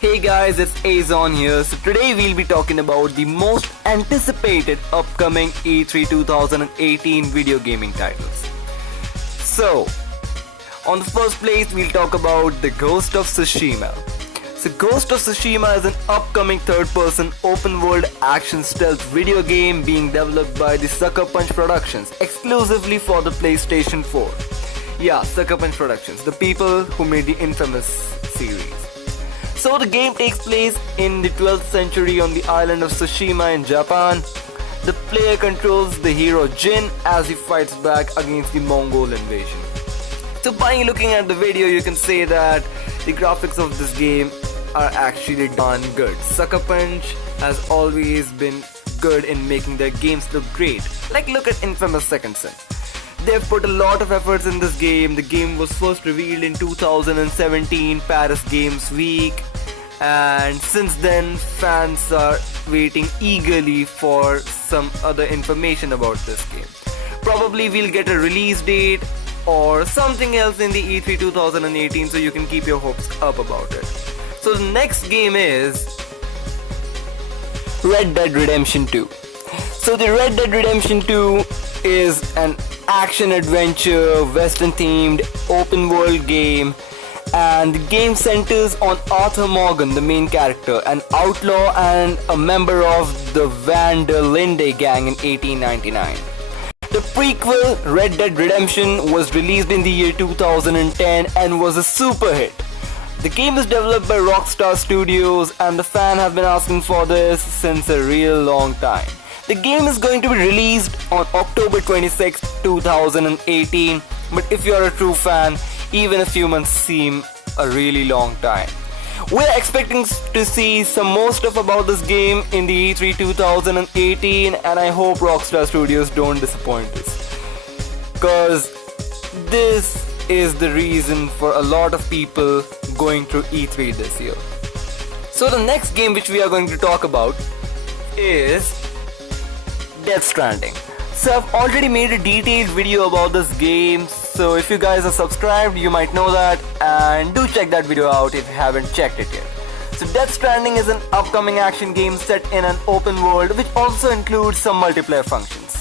Hey guys, it's Azon here. So today we'll be talking about the most anticipated upcoming E3 2018 video gaming titles. So, on the first place we'll talk about the Ghost of Tsushima. So Ghost of Tsushima is an upcoming third-person open-world action stealth video game being developed by the Sucker Punch Productions exclusively for the PlayStation 4. Yeah, Sucker Punch Productions, the people who made the infamous series. So the game takes place in the 12th century on the island of Tsushima in Japan. The player controls the hero Jin as he fights back against the Mongol invasion. So by looking at the video, you can say that the graphics of this game are actually done good. Sucker Punch has always been good in making their games look great. Like look at Infamous Second Son. They've put a lot of efforts in this game. The game was first revealed in 2017 Paris Games Week, and since then fans are waiting eagerly for some other information about this game. Probably we'll get a release date or something else in the E3 2018, so you can keep your hopes up about it. So the next game is Red Dead Redemption 2. So the Red Dead Redemption 2 is an action-adventure, western-themed, open-world game, and the game centers on Arthur Morgan, the main character, an outlaw and a member of the Van der Linde gang in 1899. The prequel, Red Dead Redemption, was released in the year 2010 and was a super hit. The game is developed by Rockstar Studios, and the fans have been asking for this since a real long time. The game is going to be released on October 26, 2018, but if you're a true fan, even a few months seem a really long time. We're expecting to see some more stuff about this game in the E3 2018, and I hope Rockstar Studios don't disappoint us, because this is the reason for a lot of people going through E3 this year. So the next game which we are going to talk about is Death Stranding. So I've already made a detailed video about this game, so if you guys are subscribed you might know that, and do check that video out if you haven't checked it yet. So Death Stranding is an upcoming action game set in an open world which also includes some multiplayer functions.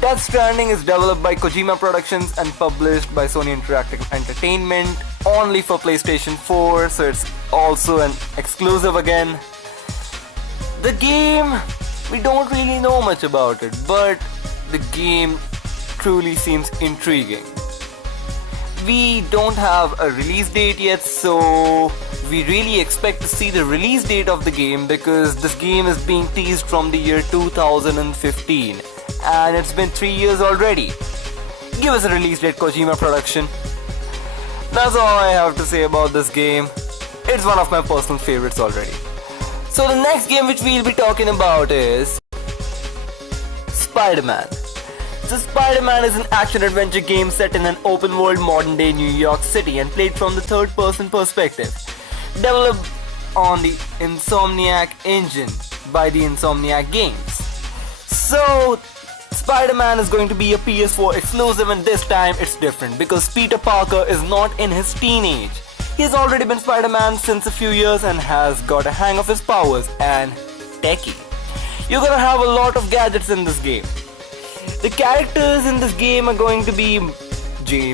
Death Stranding is developed by Kojima Productions and published by Sony Interactive Entertainment only for PlayStation 4, so it's also an exclusive again. The game, we don't really know much about it, but the game truly seems intriguing. We don't have a release date yet, so we really expect to see the release date of the game, because this game is being teased from the year 2015 and it's been 3 years already. Give us a release date, Kojima Production. That's all I have to say about this game. It's one of my personal favorites already. So the next game which we'll be talking about is Spiderman. So Spiderman is an action-adventure game set in an open-world modern-day New York City and played from the third-person perspective. Developed on the Insomniac engine by the Insomniac Games. So Spider-Man is going to be a PS4 exclusive, and this time it's different because Peter Parker is not in his teenage. He's already been Spider-Man since a few years and has got a hang of his powers and techie. You're gonna have a lot of gadgets in this game. The characters in this game are going to be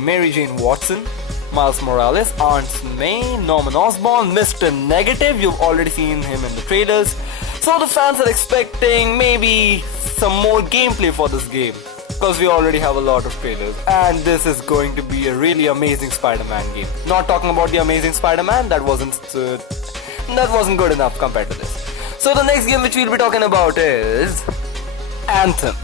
Mary Jane Watson, Miles Morales, Aunt May, Norman Osborn, Mr. Negative, you've already seen him in the trailers. So the fans are expecting maybe some more gameplay for this game, because we already have a lot of trailers, and this is going to be a really amazing Spider-Man game. Not talking about the Amazing Spider-Man, that wasn't good enough compared to this. So the next game which we'll be talking about is Anthem.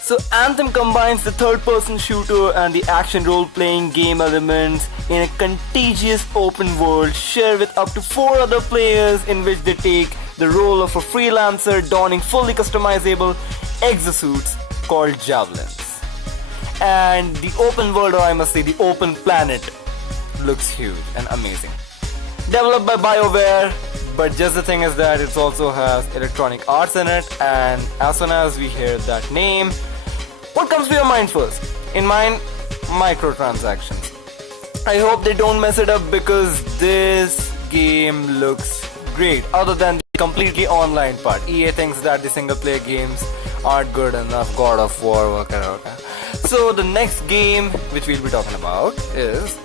So Anthem combines the third-person shooter and the action role-playing game elements in a contiguous open world shared with up to 4 other players, in which they take the role of a freelancer donning fully customizable exosuits called javelins. And the open world, or I must say the open planet, looks huge and amazing. Developed by BioWare, but just the thing is that it also has Electronic Arts in it, and as soon as we hear that name, what comes to your mind first? In mine, microtransactions. I hope they don't mess it up, because this game looks great, other than the completely online part. EA thinks that the single player games aren't good enough. God of War, waka. So the next game which we'll be talking about is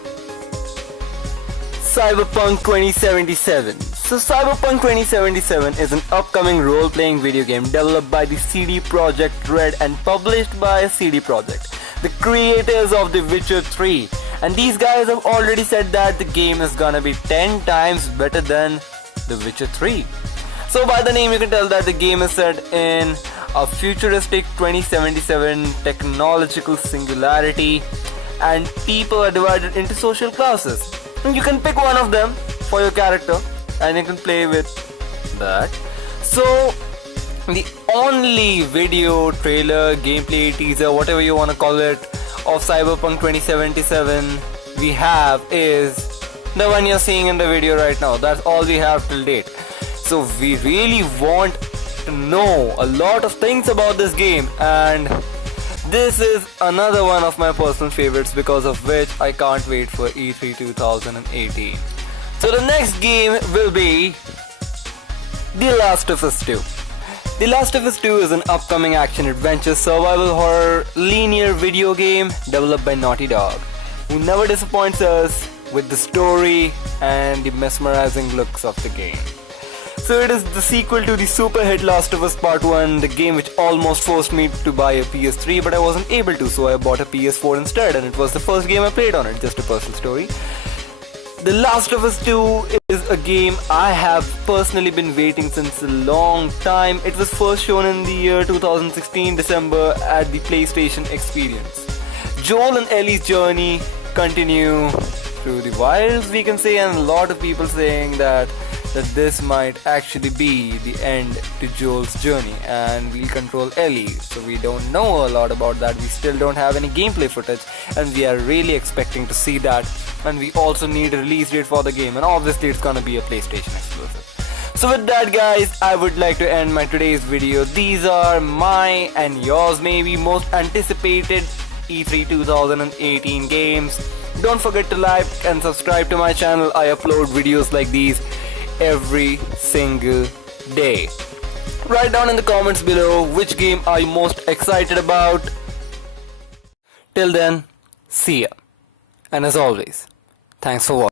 Cyberpunk 2077. So Cyberpunk 2077 is an upcoming role-playing video game developed by the CD Projekt Red and published by CD Projekt, the creators of The Witcher 3. And these guys have already said that the game is gonna be 10 times better than The Witcher 3. So by the name you can tell that the game is set in a futuristic 2077 technological singularity, and people are divided into social classes. And you can pick one of them for your character and you can play with that. So the only video, trailer, gameplay, teaser, whatever you want to call it, of Cyberpunk 2077 we have is the one you're seeing in the video right now. That's all we have till date. So we really want to know a lot of things about this game, and this is another one of my personal favorites, because of which I can't wait for E3 2018. So the next game will be The Last of Us 2. The Last of Us 2 is an upcoming action-adventure survival horror linear video game developed by Naughty Dog, who never disappoints us with the story and the mesmerizing looks of the game. So it is the sequel to the super hit Last of Us Part 1, the game which almost forced me to buy a PS3, but I wasn't able to, so I bought a PS4 instead, and it was the first game I played on it. Just a personal story. The Last of Us 2 is a game I have personally been waiting since a long time. It was first shown in the year 2016 December at the PlayStation Experience. Joel and Ellie's journey continue through the wilds, we can say, and a lot of people saying that this might actually be the end to Joel's journey and we'll control Ellie. So we don't know a lot about that. We still don't have any gameplay footage, and we are really expecting to see that. And we also need a release date for the game, and obviously it's gonna be a PlayStation exclusive. So with that, guys, I would like to end my today's video. These are my and yours maybe most anticipated E3 2018 games. Don't forget to like and subscribe to my channel. I upload videos like these every single day. Write down in the comments below which game are you most excited about. Till then, see ya. And as always, thanks for watching.